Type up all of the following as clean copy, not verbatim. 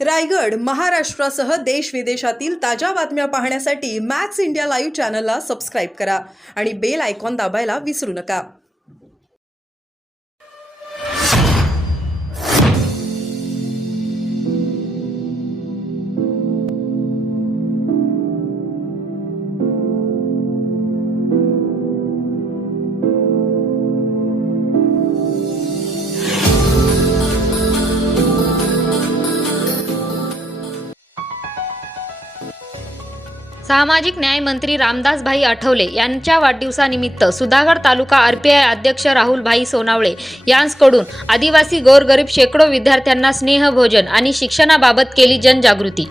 रायगड महाराष्ट्रासह देश विदेशातील ताज्या बातम्या पाहण्यासाठी मॅक्स इंडिया लाईव्ह चॅनलला सबस्क्राईब करा आणि बेल आयकॉन दाबायला विसरू नका। सामाजिक न्याय मंत्री रामदासभाई आठवले यांच्या वाढदिवसानिमित्त सुधागड तालुका आरपीआय अध्यक्ष राहुलभाई सोनावळे यांच्याकडून आदिवासी गोरगरीब शेकडो विद्यार्थ्यांना स्नेहभोजन आणि शिक्षणाबाबत केली जनजागृती।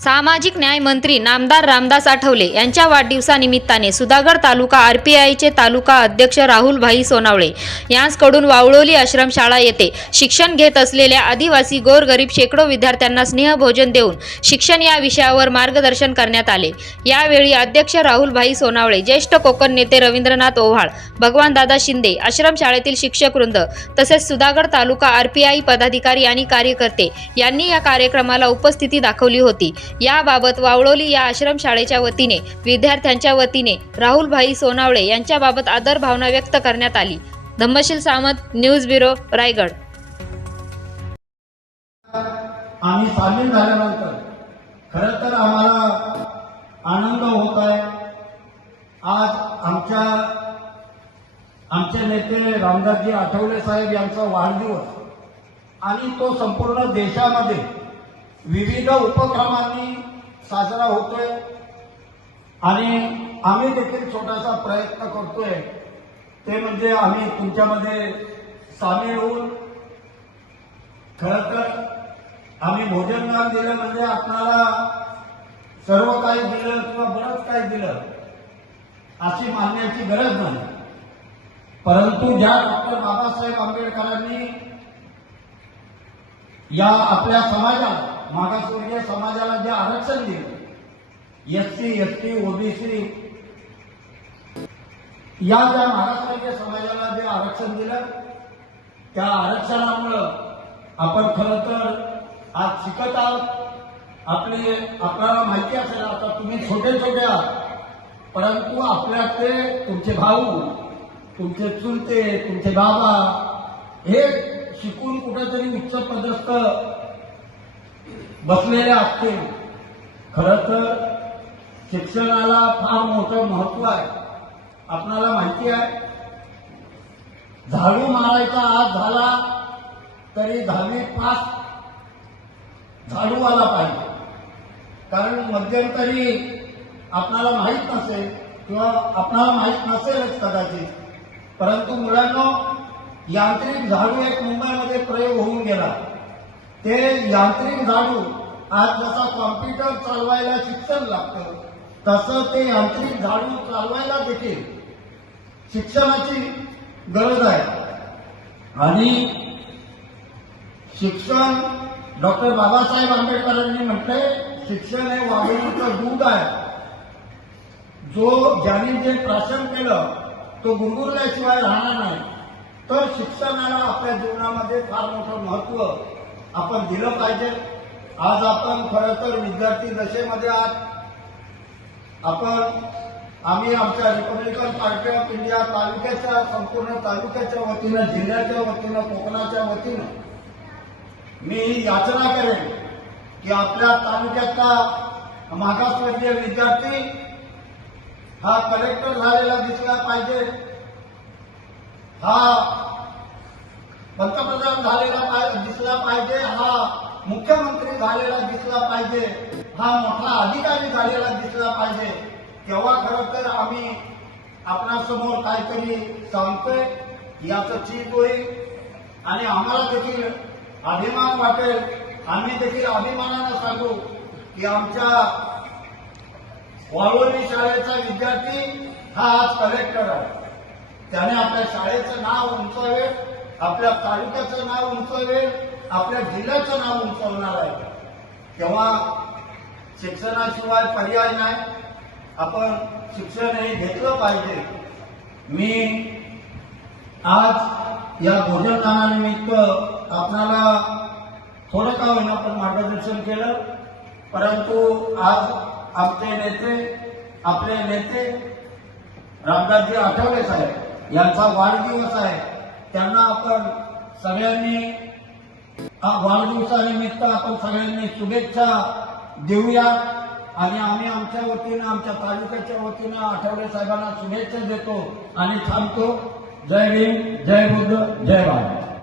सामाजिक न्याय मंत्री नामदार रामदास आठवले यांच्या वाढदिवसानिमित्ताने सुधागड तालुका आरपीआयचे तालुका अध्यक्ष राहुलभाई सोनावळे यांच्याकडून वावळोली आश्रमशाळा येथे शिक्षण घेत असलेल्या आदिवासी गोरगरीब शेकडो विद्यार्थ्यांना स्नेहभोजन देऊन शिक्षण या विषयावर मार्गदर्शन करण्यात आले। यावेळी अध्यक्ष राहुलभाई सोनावळे, ज्येष्ठ कोकण नेते रवींद्रनाथ ओव्हाळ, भगवानदादा शिंदे, आश्रमशाळेतील शिक्षकवृंद तसेच सुधागड तालुका आरपीआय पदाधिकारी आणि कार्यकर्ते यांनी या कार्यक्रमाला उपस्थिती दाखवली होती। याबाबत वावळोली या आश्रमशाळेच्या वतीने विद्यार्थ्यांच्या वतीने राहुलभाई सोनावळे यांच्याबाबत आदर भावना व्यक्त करण्यात आली। Dhammasheel Samant, news bureau, Raigad. आम्ही सामील झाल्यानंतर खरं तर आम्हाला आनंद होत आहे। आज आमचे नेते रामदासजी आठवले साहेब यांचा वाढदिवस आणि तो संपूर्ण देशामध्ये विविध उपक्रमांनी साजरा होतोय आणि आम्ही देखील छोटासा प्रयत्न करतोय, ते म्हणजे आम्ही तुमच्यामध्ये सामील होऊन खरं तर आम्ही भोजनदान दिलं म्हणजे आपल्याला सर्व काही दिलं किंवा बरंच काही दिलं अशी मानण्याची गरज नाही, परंतु ज्या डॉक्टर बाबासाहेब आंबेडकरांनी या आपल्या समाजाला, मागासवर्गीय समाजाला जे आरक्षण दिलं, एससी, एसटी, ओबीसी या ज्या मागासवर्गीय समाजाला जे आरक्षण दिलं, त्या आरक्षणामुळं आपण खरं तर आज शिकत आहोत। आपल्याला माहिती असेल, आता तुम्ही छोटे छोटे आहात, परंतु आपल्यातले तुमचे भाऊ, तुमचे चुलते, तुमचे बाबा हे शिकून कुठेतरी उच्च पदस्थ बसलेले असतील। खरं तर शिक्षणाला फार मोठं महत्व आहे। आपल्याला माहिती आहे, झाडू मारायचा आज झाला तरी 10वी पास झाडूवाला पाहिजे, कारण मध्यंतरी आपल्याला माहीत नसेल किंवा आपल्याला माहीत नसेलच कदाचित, परंतु मुलांना यांत्रिक झाडू एक मुंबईमध्ये प्रयोग होऊन गेला। ते यांत्रिक झाडू आज जसा कॉम्प्युटर चालवायला शिक्षण लागतं, तसं ते यांत्रिक झाडू चालवायला देखील शिक्षणाची गरज आहे। आणि शिक्षण डॉक्टर बाबासाहेब आंबेडकरांनी म्हटलंय, शिक्षण हे वाघिणीचं दूध आहे। ज्याने जे प्राशन केलं तो गुरगुरल्याशिवाय राहणार नाही। तर शिक्षणाला आपल्या जीवनामध्ये फार मोठं महत्व आपण दिलं पाहिजे। आज आपण खरं तर विद्यार्थी दशेमध्ये आम्ही आमच्या रिपब्लिकन पार्टी ऑफ इंडिया तालुक्याच्या, संपूर्ण तालुक्याच्या वतीनं, जिल्ह्याच्या वतीनं, कोकणाच्या वतीनं मी ही याचना करेन की आपल्या तालुक्याचा मागासवर्गीय विद्यार्थी हा कलेक्टर झालेला दिसला पाहिजे, हा पंतप्रधान झालेला दिसला पाहिजे, हा मुख्यमंत्री झालेला दिसला पाहिजे, हा मोठा अधिकारी झालेला दिसला पाहिजे। तेव्हा खरं तर आम्ही आपणासमोर काहीतरी सांगतोय याचं चीज होईल आणि आम्हाला देखील अभिमान वाटेल। आम्ही देखील अभिमानानं सांगू की आमच्या वावळोली शाळेचा विद्यार्थी हा आज कलेक्टर आहे। त्याने आपल्या शाळेचं नाव उंचावेल, आपल्या तालुक्याचं नाव उंचावेल, आपल्या जिल्ह्याचं नाव उंचावणार आहे। तेव्हा शिक्षणाशिवाय पर्याय नाही, आपण शिक्षण हे घेतलं पाहिजे। मी आज या भोजनदानानिमित्त आपल्याला थोडं का होईना पण मार्गदर्शन केलं. परंतु आज आपले नेते रामदासजी आठवले साहेब यांचा वाढदिवस आहे. त्यांना आपण सगळ्यांनी वाढदिवसानिमित्त आपण सगळ्यांनी शुभेच्छा देऊया आणि आम्ही आमच्या वतीनं आमच्या तालुक्याच्या वतीनं आठवले साहेबांना शुभेच्छा देतो आणि थांबतो. जय भीम, जय बुद्ध, जय भारत.